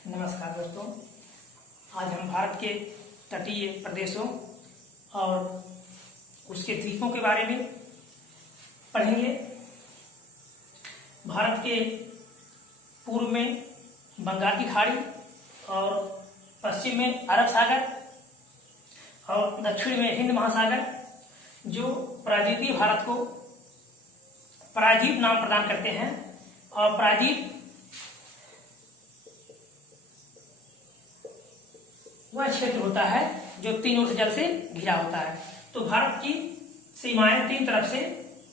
नमस्कार दोस्तों, आज हम भारत के तटीय प्रदेशों और उसके द्वीपों के बारे में पढ़ेंगे। भारत के पूर्व में बंगाल की खाड़ी और पश्चिम में अरब सागर और दक्षिण में हिंद महासागर, जो प्रायद्वीपीय भारत को प्रायद्वीप नाम प्रदान करते हैं। और प्रायद्वीप वह क्षेत्र होता है जो तीन ओर से जल से घिरा होता है। तो भारत की सीमाएं तीन तरफ से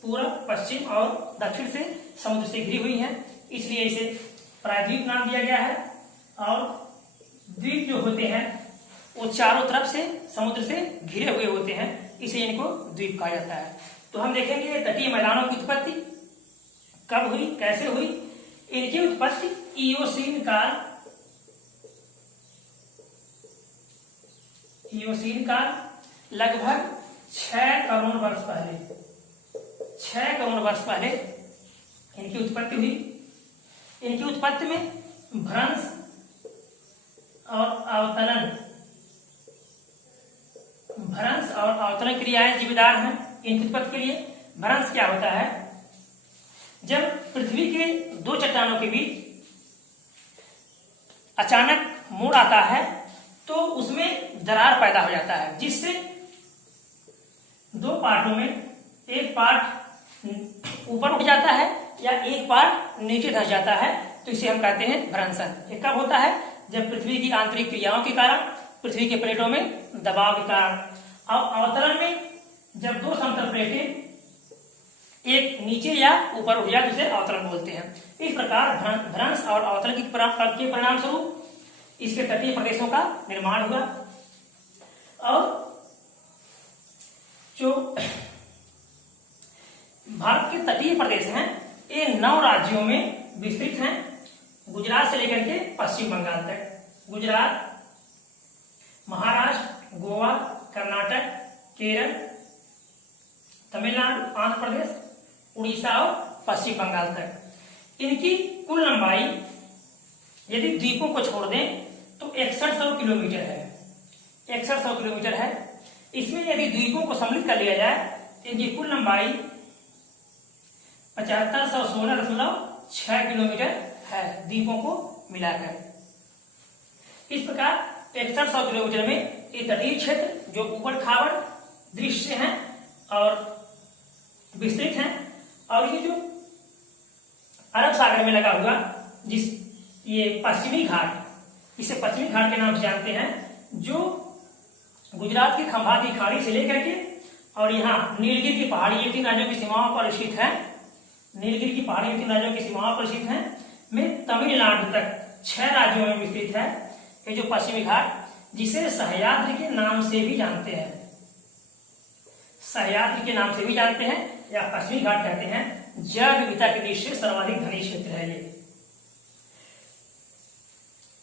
पूर्व, पश्चिम और दक्षिण से समुद्र से घिरी हुई हैं, इसलिए इसे प्रायद्वीप नाम दिया गया है। और द्वीप जो होते हैं वो चारों तरफ से समुद्र से घिरे हुए होते हैं, इसलिए इनको द्वीप कहा जाता है। तो हम देखेंगे तटीय मैदानों की उत्पत्ति कब हुई, कैसे हुई। इनकी उत्पत्ति इयोसीन काल लगभग 6 करोड़ वर्ष पहले इनकी उत्पत्ति हुई। इनकी उत्पत्ति में भ्रंश और अवतरण क्रियाएं जिम्मेदार हैं। इनकी उत्पत्ति के लिए भ्रंश क्या होता है? जब पृथ्वी के दो चट्टानों के बीच अचानक मोड़ आता है तो उसमें दरार पैदा हो जाता है, जिससे दो पार्टों में एक पार्ट ऊपर उठ जाता है या एक पार्ट नीचे धंस जाता है, तो इसे हम कहते हैं भ्रंशन। ये कब होता है? जब पृथ्वी की आंतरिक क्रियाओं के कारण, पृथ्वी के प्लेटों में दबाव के कारण। और अवतरण में जब दो समतल प्लेटें एक नीचे या ऊपर उठ जाए, उसे अवतरण बोलते हैं। इस प्रकार भ्रंश और अवतरण के परिणाम स्वरूप इसके तटीय प्रदेशों का निर्माण हुआ। और जो भारत के तटीय प्रदेश हैं ये 9 राज्यों में विस्तृत हैं, गुजरात से लेकर के पश्चिम बंगाल तक। गुजरात, महाराष्ट्र, गोवा, कर्नाटक, केरल, तमिलनाडु, आंध्र प्रदेश, उड़ीसा और पश्चिम बंगाल तक। इनकी कुल लंबाई यदि द्वीपों को छोड़ दें तो 6100 किलोमीटर है। 6100 किलोमीटर है। इसमें यदि द्वीपों को सम्मिलित कर लिया जाए तो इनकी कुल लंबाई 7516.6 किलोमीटर है, द्वीपों को मिलाकर। इस प्रकार 6100 किलोमीटर में ये तटीय क्षेत्र जो ऊबड़ खाबड़ दृश्य हैं और विस्तृत हैं। और ये जो अरब सागर में लगा हुआ ये पश्चिमी घाट, इसे पश्चिमी घाट के नाम से जानते हैं, जो गुजरात की खंभात की खाड़ी से लेकर के और यहाँ नीलगिरी की पहाड़ी, ये 3 राज्यों की सीमाओं पर स्थित है। नीलगिरी की पहाड़ी 3 राज्यों की सीमाओं पर स्थित है, में तमिलनाडु तक 6 राज्यों में विस्तृत है ये जो पश्चिमी घाट, जिसे सह्याद्री के नाम से भी जानते हैं। सह्याद्री के नाम से भी जानते हैं या पश्चिमी घाट कहते हैं। जैव विविधता की दृष्टि से सर्वाधिक धनी क्षेत्र है ये।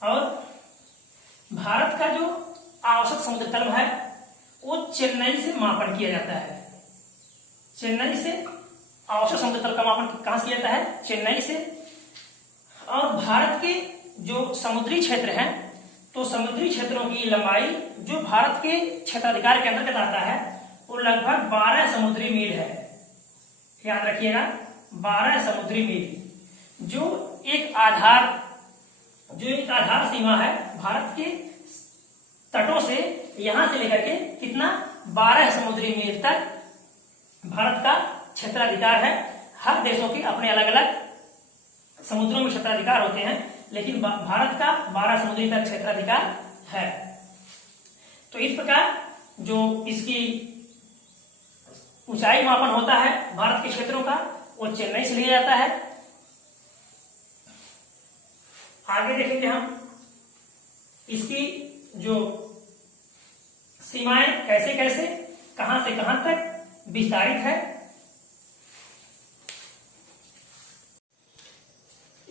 और भारत का जो औसत समुद्र तल है वो चेन्नई से मापन किया जाता है। चेन्नई से औसत समुद्र तल का मापन कहां से किया जाता है? चेन्नई से। और भारत के जो समुद्री क्षेत्र हैं, तो समुद्री क्षेत्रों की लंबाई जो भारत के क्षेत्राधिकार के अंतर्गत आता है वो लगभग 12 समुद्री मील है। याद रखिएगा, 12 समुद्री मील, जो एक आधार सीमा है भारत के तटों से, यहां से लेकर के कितना 12 समुद्री मील तक भारत का क्षेत्राधिकार है। हर देशों के अपने अलग अलग समुद्रों में क्षेत्राधिकार होते हैं, लेकिन भारत का 12 समुद्री तक क्षेत्राधिकार है। तो इस प्रकार जो इसकी ऊंचाई मापन होता है भारत के क्षेत्रों का, वो चेन्नई से लिया जाता है। आगे देखेंगे हम इसकी जो सीमाएं कैसे कैसे कहां से कहां तक विस्तारित है।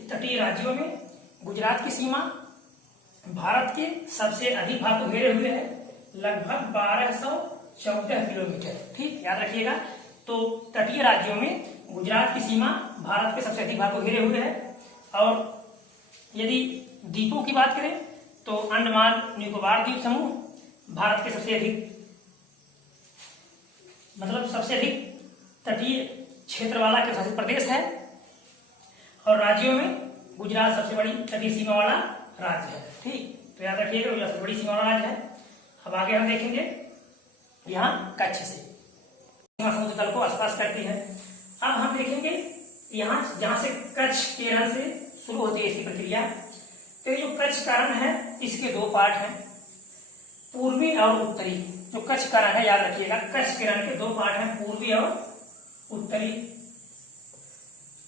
तटीय राज्यों में गुजरात की सीमा भारत के सबसे अधिक भाग को घेरे हुए है, लगभग 1214 किलोमीटर। ठीक, याद रखिएगा। तो तटीय राज्यों में गुजरात की सीमा भारत के सबसे अधिक भाग को घेरे हुए है। और यदि द्वीपों की बात करें तो अंडमान निकोबार द्वीप समूह भारत के सबसे अधिक सबसे अधिक तटीय क्षेत्र वाला केंद्र शासित प्रदेश है। और राज्यों में गुजरात सबसे बड़ी तटीय सीमा वाला राज्य है। ठीक, तो याद रखिएगा गुजरात सबसे बड़ी सीमा वाला राज्य है। अब आगे हम देखेंगे यहाँ कच्छ से सीमा समुद्र तल को आसपास करती है। अब हम देखेंगे यहाँ जहां से कच्छ के रण से शुरू होती है इसकी प्रक्रिया। तो ये जो कच्छ का रण है इसके दो पार्ट हैं, पूर्वी और उत्तरी। जो कच्छ का रण है याद रखिएगा, कच्छ के रण के दो पार्ट हैं, पूर्वी और उत्तरी।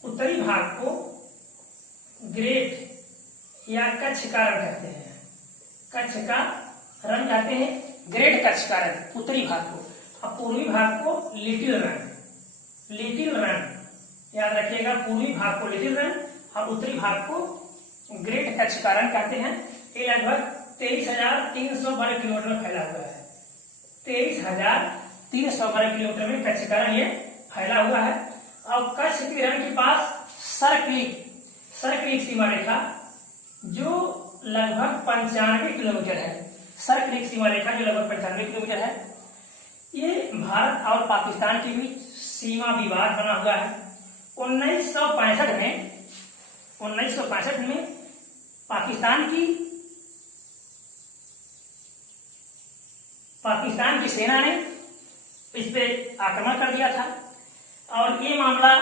उत्तरी भाग को ग्रेट या कच्छ का रण कहते हैं। कच्छ का रण कहते हैं ग्रेट कच्छ का रण, उत्तरी भाग को। अब पूर्वी भाग को लिटिल रण, लिटिल रण याद रखिएगा। पूर्वी भाग को लिटिल रण और उत्तरी भाग को ग्रेट कच्छ का रण कहते हैं। ये लगभग 23,300 वर्ग किलोमीटर में फैला हुआ है। 23,300 वर्ग किलोमीटर में कच्छ का रण ये फैला हुआ है। और कच्छ के रण के पास सर्कलिक सीमा रेखा जो लगभग 95 किलोमीटर है। सर्कलिक सीमा रेखा जो लगभग 95 किलोमीटर है। ये भारत और पाकिस्तान के बीच सीमा विवाद बना हुआ है। 1965 में पाकिस्तान की सेना ने इस पे आक्रमण कर दिया था और ये मामला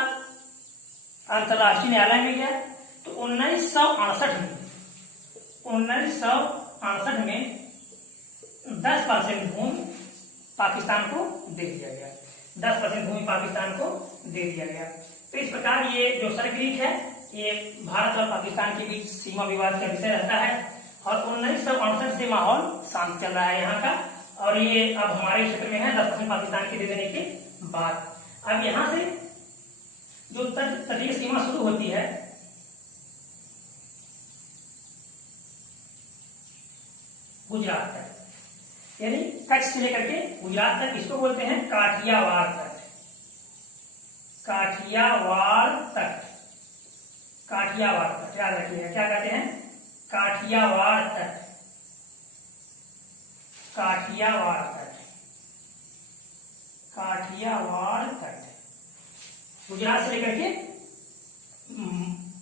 अंतर्राष्ट्रीय न्यायालय में गया। तो 1968 में 10% भूमि पाकिस्तान को दे दिया गया। 10% भूमि पाकिस्तान को दे दिया गया। तो इस प्रकार ये जो सर्कलिक है ये भारत और पाकिस्तान के बीच सीमा विवाद का विषय रहता है। और 1968 से माहौल शांत चल रहा है यहाँ का। और ये अब हमारे क्षेत्र में है 10% पाकिस्तान के दे देने के बाद। अब यहाँ से जो तटीय सीमा शुरू होती है गुजरात तक, यानी कच्छ से लेकर के गुजरात तक, इसको बोलते हैं काठियावाड़ तट। काठियावाड़ तट, काठियावाड़ तट याद रखिएगा। क्या कहते हैं? काठियावाड़ तट, काठियावाड़ तट, काठियावाड़ तट। गुजरात से लेकर के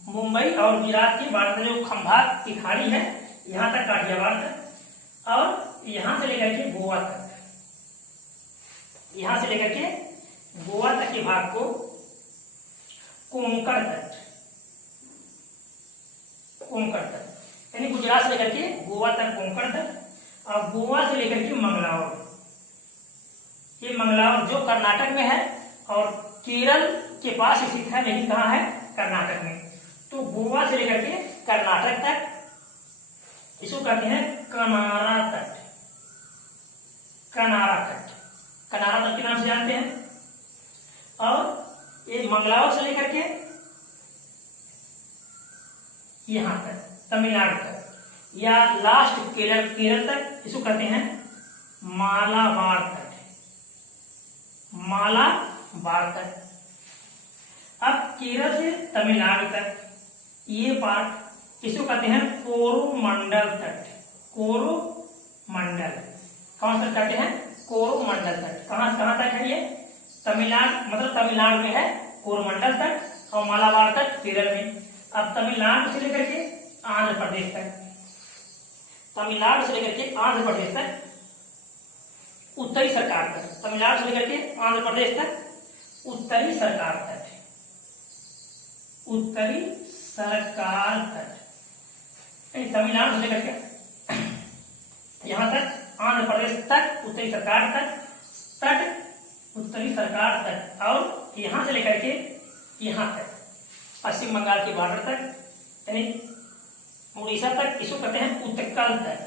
मुंबई और गुजरात के बाद में जो खंभात की खाड़ी है यहां तक काठियावाड़ तट। और यहां से लेकर के गोवा तक, यहां से लेकर के गोवा तक के भाग को कोंकण तट, कोंकण तट, यानी गुजरात से लेकर के गोवा तक कोंकण तट। और गोवा से लेकर के मंगलाउर, ये मंगलाउर जो कर्नाटक में है और केरल के पास स्थित है, लेकिन कहाँ है? कर्नाटक में। तो गोवा से लेकर के कर्नाटक तक इसको कहते हैं कनारा तट। कनारा तट, कनारा तट के नाम से जानते हैं। और ये मंगलाउर से लेकर के यहां तक तमिलनाडु तक या लास्ट केरल तक इसको कहते हैं मालाबार तट, मालाबार तट। अब केरल से तमिलनाडु तक ये पार्ट इसको कहते हैं कोरोमंडल तट। कोरोमंडल कौन सा कहते हैं? कोरोमंडल तट। कहां से कहां तक है ये? तमिलनाडु, तमिलनाडु में है कोरोमंडल तट और मालाबार तट केरल में। अब तमिलनाडु से लेकर के आंध्र प्रदेश तक, तमिलनाडु से लेकर के आंध्र प्रदेश तक उत्तरी सरकार तक, तमिलनाडु से लेकर के आंध्र प्रदेश तक उत्तरी सरकार तट, उत्तरी सरकार तट। तमिलनाडु से लेकर के यहां तक आंध्र प्रदेश तक उत्तरी सरकार तट, उत्तरी सरकार तट। और यहां से लेकर के यहां तक पश्चिम बंगाल के बॉर्डर तक, यानी उड़ीसा तक, इसको कहते हैं उत्कल तट,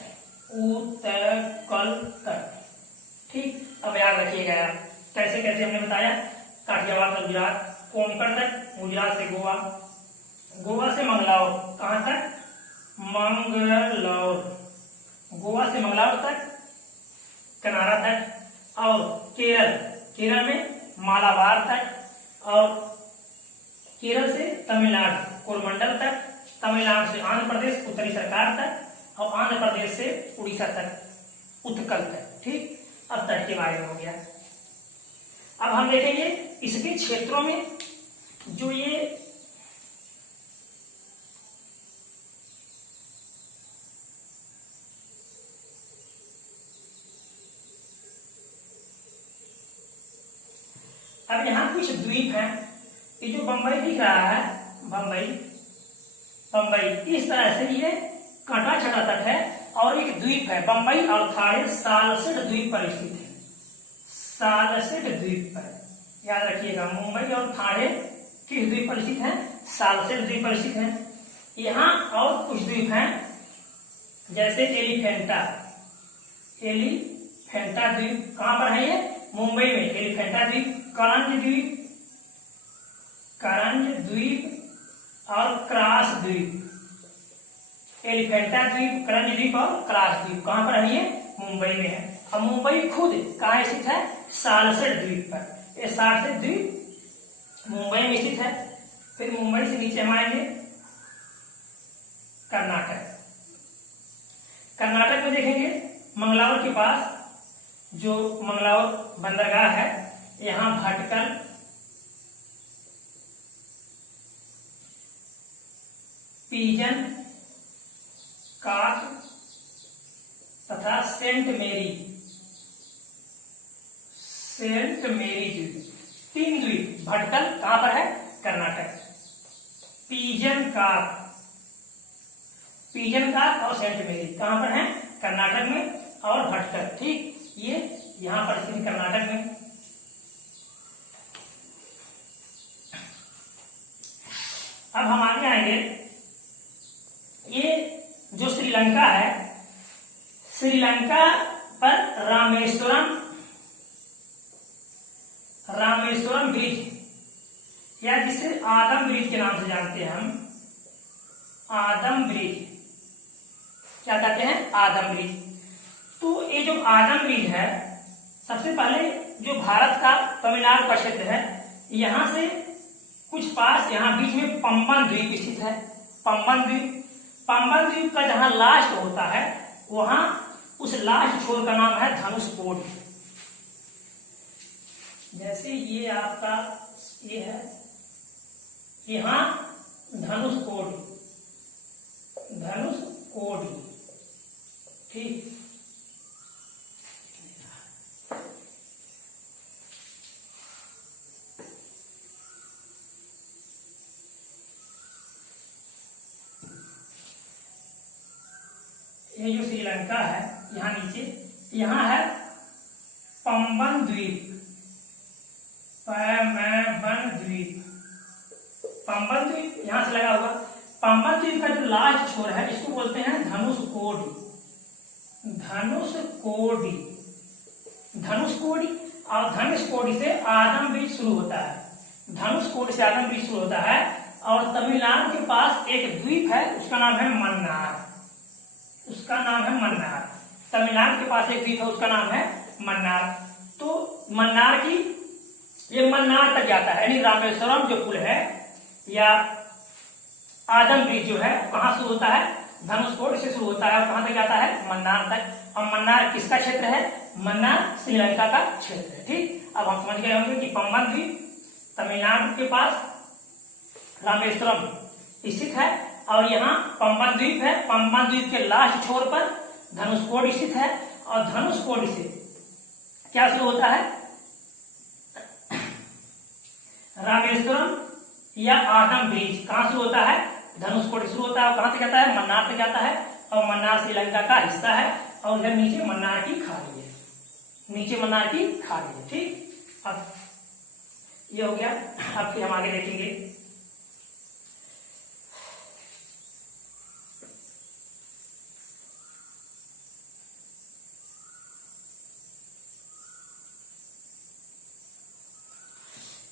उत्कल तट। ठीक, अब याद रखिएगा कैसे कैसे हमने बताया। काठियावाड़ तक गुजरात, कोंकण तक गुजरात से गोवा, गोवा से मंगलाउर, कहां तक? मंगलौर, गोवा से मंगलाउर तक, कनारा तक। और केरल, केरल में मालाबार तक। और केरल से तमिलनाडु कोरमंडल तक, तमिलनाडु से आंध्र प्रदेश उत्तरी सरकार तक और आंध्र प्रदेश से उड़ीसा तक उत्कल तक। ठीक, अब तट के बारे में हो गया। अब हम देखेंगे इसके क्षेत्रों में जो ये अब यहाँ कुछ द्वीप हैं। ये जो बंबई दिख रहा है, बंबई इस तरह से ये कांटा छटा तट है और एक द्वीप है बंबई और थाड़े सालसेट द्वीप पर स्थित है। सालसेट द्वीप पर याद रखिएगा, मुंबई और थाड़े किस द्वीप पर स्थित है? सालसेट द्वीप पर स्थित है। यहाँ और कुछ द्वीप हैं जैसे एलिफेंटा द्वीप। कहां पर है ये? मुंबई में एलिफेंटा द्वीप, करंज द्वीप और क्रास द्वीप। एलिफेंटा द्वीप, करंज द्वीप और क्रास द्वीप कहां पर है? ये मुंबई में है। अब मुंबई खुद कहां स्थित है? सालसेट द्वीप पर। ये सालसेट द्वीप मुंबई में स्थित है। फिर मुंबई से नीचे हम आएंगे कर्नाटक में देखेंगे मंगलावर के पास जो मंगलावर बंदरगाह है, यहाँ भटकल, पीजन, काक तथा सेंट मेरी द्वीप, 3 द्वीप। भटकल कहां पर है? कर्नाटक। पीजन काक और सेंट मेरी कहां पर है? कर्नाटक में। और भटकल, ठीक, ये यहां पर स्थित कर्नाटक में। अब हम आगे आएंगे, ये जो श्रीलंका है, श्रीलंका पर रामेश्वरम ब्रिज या जिसे आदम ब्रिज के नाम से जानते हैं हम, आदम ब्रिज, क्या कहते हैं? आदम ब्रिज। तो ये जो आदम ब्रिज है, सबसे पहले जो भारत का तमिलनाडु का क्षेत्र है, यहां से कुछ पास यहाँ बीच में पंबन द्वीप स्थित है। पंबन द्वीप का जहां लास्ट होता है, वहां उस लास्ट छोर का नाम है धनुषकोडी। जैसे ये आपका ये है, यहां धनुषकोडी, ठीक। ये जो श्रीलंका है, यहाँ नीचे यहाँ है पंबन द्वीप, पंबन द्वीप यहाँ से लगा हुआ। पंबन द्वीप का जो लास्ट छोर है, इसको बोलते हैं धनुषकोडी। और धनुषकोडी से आदम ब्रिज शुरू होता है। धनुषकोडी से आदम ब्रिज शुरू होता है और तमिलनाडु के पास एक द्वीप है, उसका नाम है मन्नार। तमिलनाडु के पास एक द्वीप है, उसका नाम है मन्नार। तो मन्नार की ये मन्नार तक जाता है, यानी रामेश्वरम जो पुल है या आदम ब्रिज जो है, कहां शुरू होता है? धनुषकोडी से शुरू होता है और कहां तक जाता है? मन्नार तक। और मन्नार किसका क्षेत्र है? मन्नार श्रीलंका का क्षेत्र है, ठीक। अब हम समझ गए होंगे कि पंबन द्वीप तमिलनाडु के पास रामेश्वरम स्थित है और यहाँ पंबन द्वीप है। पंबन द्वीप के लास्ट छोर पर धनुषकोडी स्थित है और धनुषकोडी से क्या शुरू होता है? रामेश्वरम या आदम ब्रिज कहां शुरू होता है? धनुषकोडी शुरू होता है और कहां तक जाता है? मन्नार तक जाता है। और मन्नार श्रीलंका का हिस्सा है और इधर नीचे मन्नार की खाड़ी है, ठीक। अब ये हो गया। अब फिर हम आगे देखेंगे,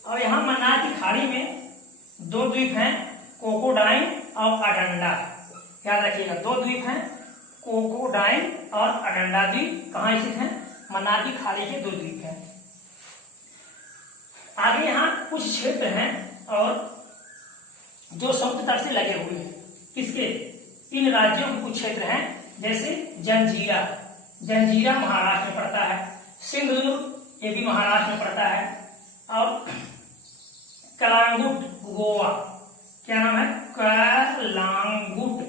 और यहाँ मन्नार की खाड़ी में 2 द्वीप हैं, कोकोडाइन और अडंडा। याद रखिएगा, 2 द्वीप हैं, कोकोडाइन और अडंडा द्वीप। कहाँ स्थित हैं? मन्नार की खाड़ी के 2 द्वीप हैं। आगे यहाँ कुछ क्षेत्र हैं और जो समुद्र तट से लगे हुए हैं। किसके, इन राज्यों के कुछ क्षेत्र हैं, जैसे जंजीरा, जंजीरा महाराष्ट्र में पड़ता है, सिंधुदुर्ग ये भी महाराष्ट्र में पड़ता है, और कलांगुट गोवा, क्या नाम है, कलांगुट,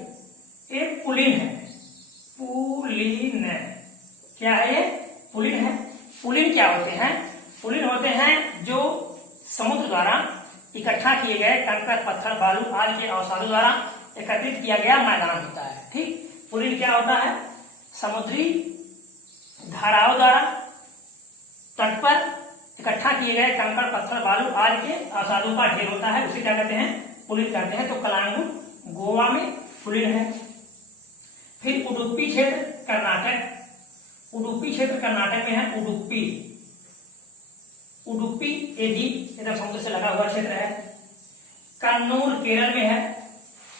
एक पुलिन है, पुलिन, क्या है ये, पुलिन है। पुलिन क्या होते हैं, पुलिन होते हैं जो समुद्र द्वारा इकट्ठा किए गए कंकड़ पत्थर बालू आदि के अवसादों द्वारा एकत्रित किया गया मैदान होता है। ठीक, पुलिन क्या होता है, समुद्री धाराओं द्वारा तट पर इकट्ठा किए गए कंकड़ पत्थर बालू आदि के अवसादों का ढेर होता है, उसे क्या कहते हैं, पुलिन कहते हैं। तो कलांगुट गोवा में पुलिन है। फिर उडुपी क्षेत्र कर्नाटक, उडुपी क्षेत्र कर्नाटक में है, उडुपी, उडुपी ये भी एकदम समुद्र से लगा हुआ क्षेत्र है। कन्नूर केरल में है,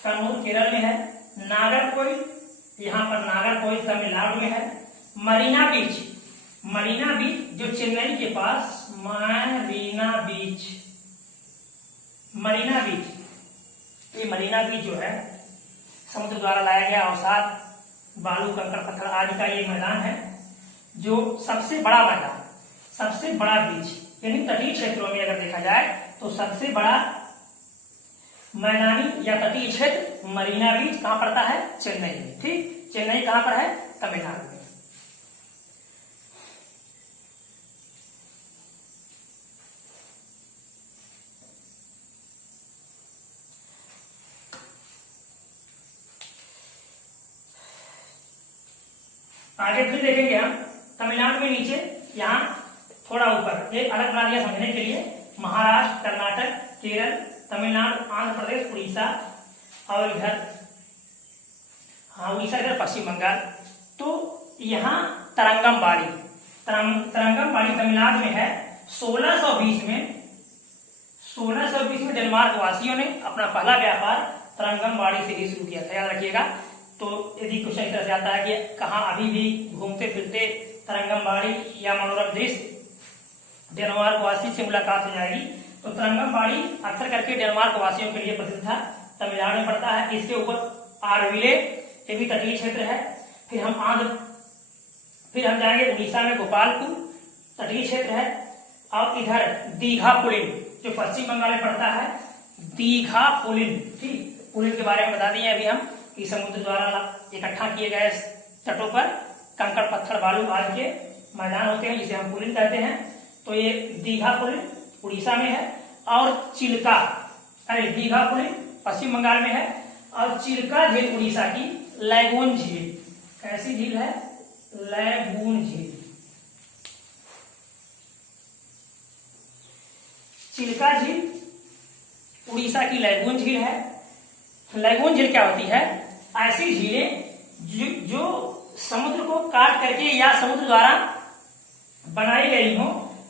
कन्नूर केरल में है। नागरकोइल, यहाँ पर नागरकोइल तमिलनाडु में है। मरीना बीच, मरीना बीच जो चेन्नई के पास, मरीना बीच, मरीना बीच, ये मरीना बीच जो है समुद्र द्वारा लाया गया अवसाद बालू कंकड़ पत्थर आदि का ये मैदान है, जो सबसे बड़ा मैदान, सबसे बड़ा बीच, यानी तटीय क्षेत्रों में अगर देखा जाए तो सबसे बड़ा मैदानी या तटीय क्षेत्र मरीना बीच कहां पड़ता है, चेन्नई में। ठीक, चेन्नई कहां पर है, तमिलनाडु में। आगे फिर देखेंगे हम तमिलनाडु में नीचे, यहाँ थोड़ा ऊपर एक अलग बना दिया समझने के लिए, महाराष्ट्र, कर्नाटक, केरल, तमिलनाडु, आंध्र प्रदेश, उड़ीसा, और इधर उड़ीसा इधर पश्चिम बंगाल। तो यहाँ तरंगमबाड़ी, तरंगमबाड़ी तमिलनाडु में है। 1620 में डेनमार्क वासियों ने अपना पहला व्यापार तरंगमबाड़ी से ही शुरू किया था, याद रखिएगा। तो यदि क्वेश्चन इस तरह से आता है कि कहाँ अभी भी घूमते फिरते तरंगमबाड़ी या मनोरम दृश्य डेनमार्क वासी से मुलाकात हो जाएगी, तो तरंगमबाड़ी अक्सर करके डेनमार्क वासियों के लिए प्रसिद्ध था, तमिलनाडु में पड़ता है। इसके ऊपर आरविले, ये भी तटीय क्षेत्र है। फिर हम जाएंगे उड़ीसा में गोपालपुर, तटीय क्षेत्र है। और इधर दीघा पुलिन जो पश्चिम बंगाल में पड़ता है, दीघा पुलिन। ठीक, पुलिन के बारे में बता दिए अभी हम कि समुद्र द्वारा इकट्ठा किए गए तटों पर कंकड़ पत्थर बालू आदि के मैदान होते हैं, जिसे हम पुलिन कहते हैं। तो ये दीघा पुलिन उड़ीसा में है। और चिल्का, दीघा पुलिन पश्चिम बंगाल में है। और चिल्का झील उड़ीसा की लैगून झील, कैसी झील है, लैगून झील। चिल्का झील उड़ीसा की लैगून झील है। लैगून झील क्या होती है, ऐसी झीलें जो समुद्र को काट करके या समुद्र द्वारा बनाई गई हो,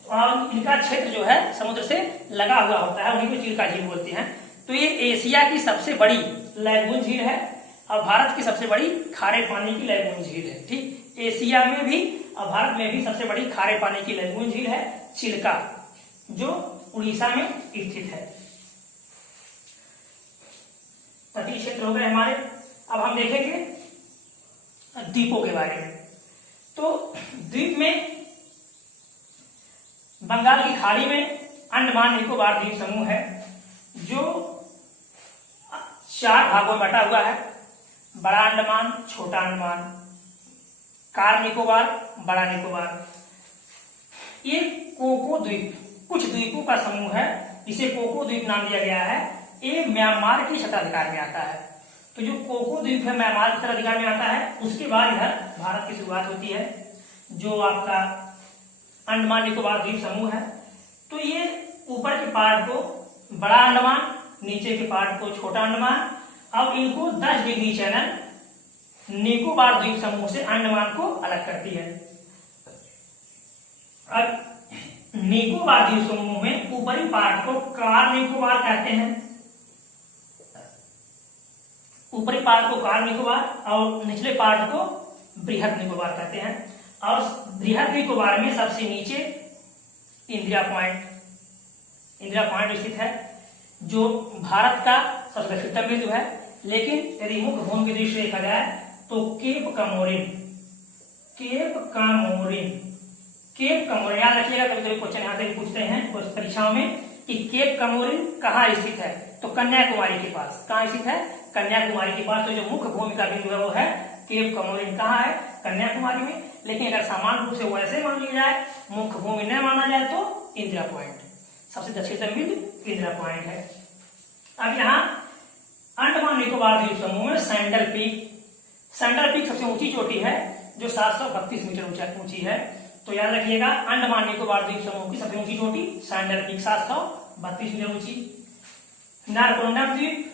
और इनका क्षेत्र जो है समुद्र से लगा हुआ होता है, उन्हीं को चिल्का झील बोलते हैं। तो ये एशिया की सबसे बड़ी लैगून झील है और भारत की सबसे बड़ी खारे पानी की लैगून झील है। ठीक, एशिया में भी और भारत में भी सबसे बड़ी खारे पानी की लैगून झील है चिल्का, जो उड़ीसा में स्थित है। तटीय क्षेत्र हो गए हमारे। अब हम देखेंगे द्वीपों के बारे में। तो द्वीप में बंगाल की खाड़ी में अंडमान निकोबार द्वीप समूह है, जो 4 भागों में बटा हुआ है। बड़ा अंडमान, छोटा अंडमान, कार निकोबार, बड़ा निकोबार। ये कोको द्वीप कुछ द्वीपों का समूह है, जिसे कोको द्वीप नाम दिया गया है। ये म्यांमार की क्षेत्राधिकार में आता है। तो जो कोको द्वीप है म्यांमार के क्षेत्राधिकार में आता है, उसके बाद इधर भारत की शुरुआत होती है, जो आपका अंडमान निकोबार द्वीप समूह है। तो ये ऊपर के पार्ट को बड़ा अंडमान, नीचे के पार्ट को छोटा अंडमान, अब इनको 10 डिग्री चैनल निकोबार द्वीप समूह से अंडमान को अलग करती है। अब निकोबार द्वीप समूह में ऊपरी पार्ट को कार निकोबार कहते हैं, ऊपरी पार्ट को कार निकोबार और निचले पार्ट को बृहद निकोबार कहते हैं। और बृहद निकोबार में सबसे नीचे इंदिरा पॉइंट स्थित है, जो भारत का सबसे दक्षिणतम बिंदु है। लेकिन यदि मुख्य भूमि की दृष्टि से देखा जाए तो cap Comorin, cap Comorin, cap Comorin याद रखिएगा, कभी कभी क्वेश्चन यहाँ से भी पूछते हैं परीक्षाओं में कि केप कमोरिन कहाँ स्थित है, तो कन्याकुमारी के पास। कहाँ स्थित है? कन्याकुमारी के पास। तो जो मुख्य भूमि का बिंदु है वो है केप कमोरिन। कहाँ है? कन्याकुमारी में। लेकिन अगर सामान्य रूप से वैसे मान लिया जाए, मुख्य भूमि न माना जाए तो इंदिरा पॉइंट, सबसे दक्षिणतम बिंदु इंदिरा पॉइंट है। अब यहाँ अंडमान निकोबार द्वीप समूह में सैंडल पीक, सैंडल पीक सबसे ऊंची चोटी है जो 732 मीटर ऊंची है। तो याद रखिएगा, अंडमान निकोबार द्वीप समूह की सबसे ऊंची चोटी सैंडल पीक 732 मीटर ऊंची। नारकोंडा द्वीप,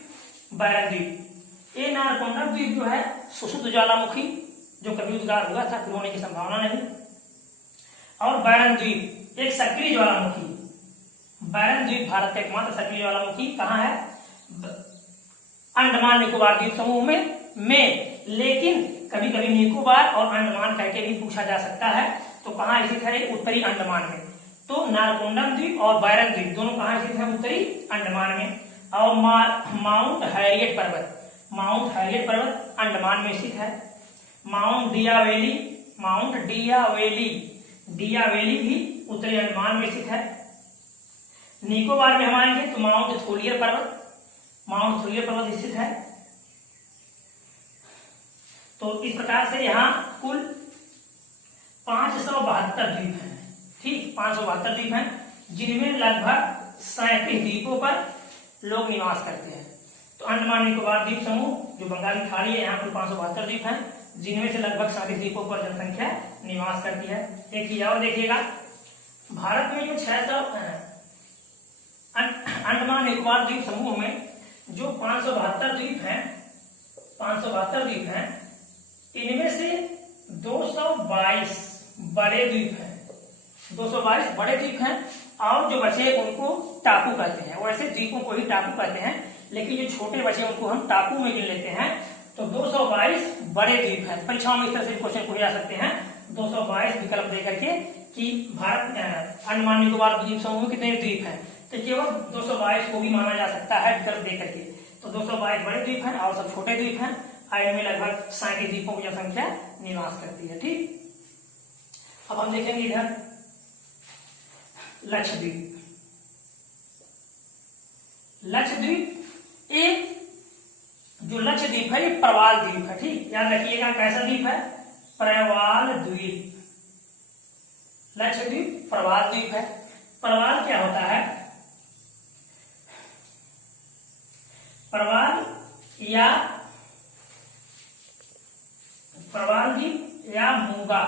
बैरन द्वीप। ये नारकोंडा द्वीप जो है सुषुप्त ज्वालामुखी जो कभी उद्गार हुआ था, फिर होने की संभावना नहीं। और बैरन द्वीप एक सक्रिय ज्वालामुखी। बैरन द्वीप भारत का एकमात्र सक्रिय ज्वालामुखी कहाँ है? अंडमान निकोबार द्वीप समूह में। लेकिन कभी कभी निकोबार और अंडमान करके भी पूछा जा सकता है। तो कहाँ स्थित है? उत्तरी अंडमान में। तो नारकोंडम द्वीप और बैरन द्वीप दोनों कहाँ स्थित है? उत्तरी अंडमान में। और माउंट हैरियट पर्वत, माउंट हैरियट पर्वत अंडमान में स्थित है। माउंट डियावेली, माउंट डियावेली, डियावेली भी उत्तरी अंडमान में स्थित है। निकोबार में हम आएंगे तो माउंट थोलियर पर्वत, माउंट थोलियर पर्वत स्थित है। तो इस प्रकार से यहाँ कुल 572 द्वीप हैं। ठीक, 572 द्वीप हैं, जिनमें लगभग 37 द्वीपों पर लोग निवास करते हैं। तो अंडमान निकोबार द्वीप समूह जो बंगाली खाड़ी है, यहाँ कुल 572 द्वीप हैं, जिनमें से लगभग 37 द्वीपों पर जनसंख्या निवास करती है। एक चीज और देखिएगा, भारत में जो 600 अंडमान निकोबार द्वीप समूह में जो 572 द्वीप हैं, 572 द्वीप हैं, इनमें से 222 बड़े द्वीप हैं, 222 बड़े द्वीप हैं। और जो बचे उनको टापू कहते हैं। वैसे द्वीपों को ही टापू कहते हैं, लेकिन जो छोटे बचे उनको हम टापू में गिन लेते हैं। तो 222 बड़े द्वीप हैं। परीक्षाओं में इस तरह से क्वेश्चन पूछे जा सकते हैं, 222 विकल्प दे करके कि भारत अंडमान निकोबार द्वीप समूह में कितने द्वीप हैं, तो केवल 222 को भी माना जा सकता है विकल्प दे करके। तो 222 बड़े द्वीप हैं और सब छोटे द्वीप हैं। इनमें लगभग 37 द्वीपों की जनसंख्या निवास करती है। ठीक, अब हम देखेंगे इधर लक्षद्वीप। लक्षद्वीप एक जो लक्षद्वीप है ये प्रवाल द्वीप है। ठीक, याद रखिएगा कैसा द्वीप है? प्रवाल द्वीप। लक्षद्वीप प्रवाल द्वीप है। प्रवाल क्या होता है? प्रवाल या प्रवाल द्वीप या मूंगा,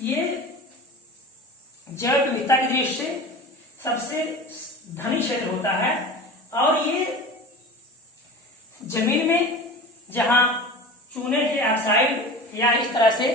ये जैव विविधता की दृष्टि से सबसे धनी क्षेत्र होता है। और ये जमीन में जहां चूने के ऑक्साइड या इस तरह से